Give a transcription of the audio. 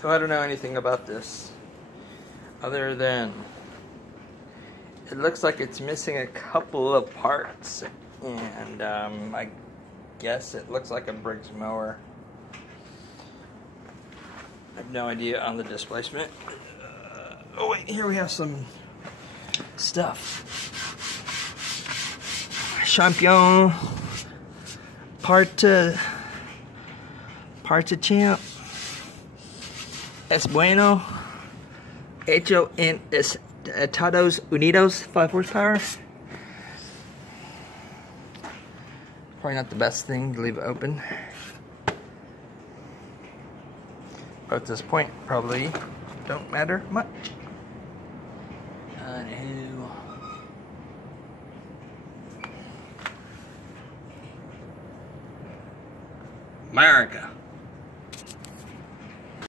So I don't know anything about this other than it looks like it's missing a couple of parts, and I guess it looks like a Briggs mower. I have no idea on the displacement. Oh wait, here we have some stuff. Champion parte champ. Es bueno. Hecho en Estados Unidos. 5 horsepower. Probably not the best thing to leave it open. But at this point, probably don't matter much. Anywho. Merica.